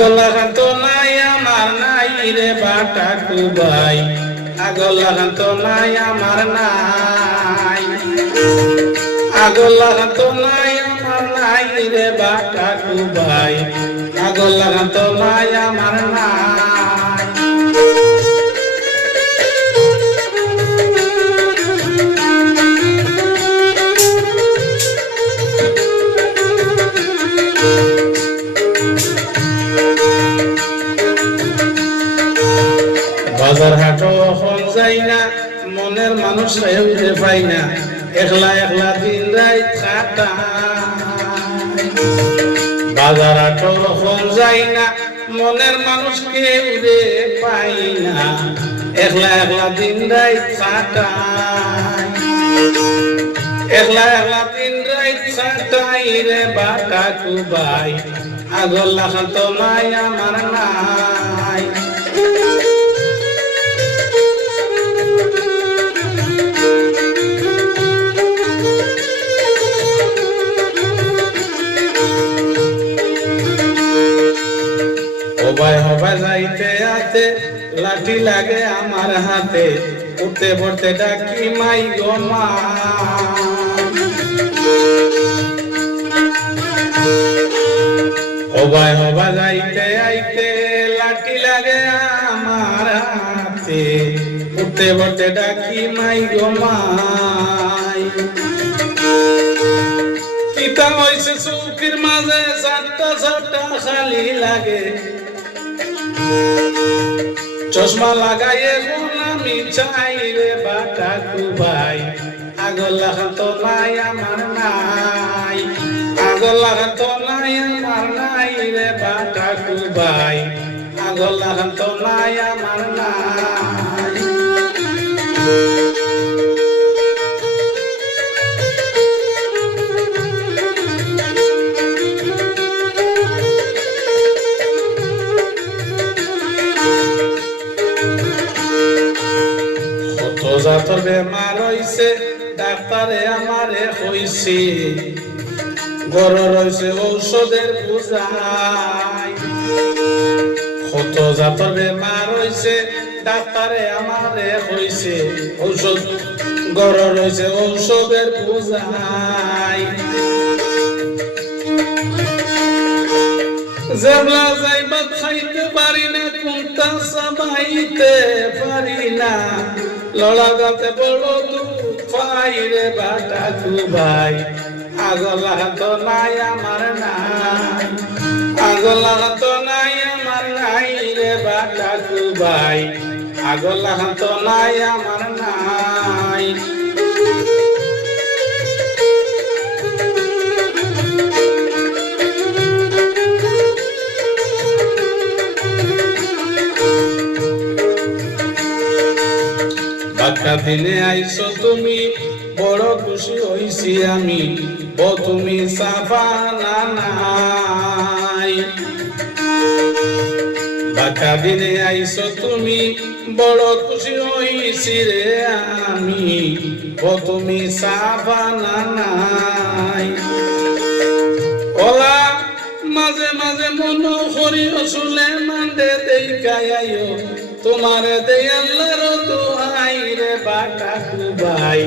আগল তো নাই, আমার নাই রে বাটা কুবাই। আগল তো নাই, আমার নাই। আগল তো নাই, আমার নাই রে বাটা কুবাই। আগল তো নাই, আমার নাই। মনের মানুষ রে পাই না। একলা একলা দিন রাত কাটা বাজার হাট হল যাই না, মনের মানুষ কেউ রে পাই না। একলা একলা দিন রাত কাটা একলা একলা দিন রাত কাটাই রে বাটা কুবাই। আগল লাখান তো নাই আমার নাই। হবাই হবাই যাইতে আতে লাঠি লাগে আমার হাতে, উঠতে পড়তে ডাকি, মাই গো মা। হবাই হবা যাইতে আইতে, লাঠি লাগে আমার হাতে, উঠতে পড়তে ডাকি, মাই গো মাই কিতা হইছে চৌকির মাঝে চারটা চারটা খালি লাগে। চশমা লাগাইয়ে গুলামি চাই রে বাটা কুবাই। আগলা লাগান তো নাই, আমার নাই। আগলা লাগান তো নাই, আমার নাই রে বাটা কুবাই। আগলা লাগান তো নাই, আমার নাই। কত জাতর বেমার হইছে, ডাক্তারে আমারে হইছে গর রইছে ঔষধের পূজায়। কত জাতর বেমার হইছে, ডাক্তারে আমারে হইছে ঔষধ গর রইছে ঔষধের পূজায়। জেবলা যাইবা খাইতে পারি না, কোনটা সাবাইতে পারি না। লড়া বলো তু পাই রে বাটা কুবাই আগলা তো নাই, আমার নাই। আগলা তো নাই, আমার নাই রে বাটা তু ভাই। আগলা তো নাই, আমার নাই। দিনে আইছো তুমি, বড় খুশি হইছি আমি। ও তুমি সাফা নাই। বাক্কা দিনে তুমি, বড় খুশি হইছি রে আমি। ও তুমি সাফা নাই। ওলা, মাঝে মাঝে মন করি শুনে মান্ডে দেই গায়াইও তোমারে দেই আল্লাহর দোহাই রে বাটা কুবাই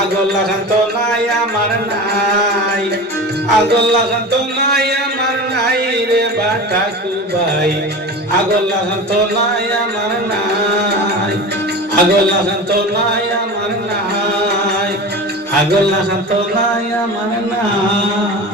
আগল লাগান তো নাই, আমার নাই। আগল লাগান তো নাই, আমার নাই রে বাটা কুবাই আগল লাগান তো নাই, আমার নাই। আগল লাগান তো নাই, আমার নাই। আগল লাগান তো নাই, আমার নাই।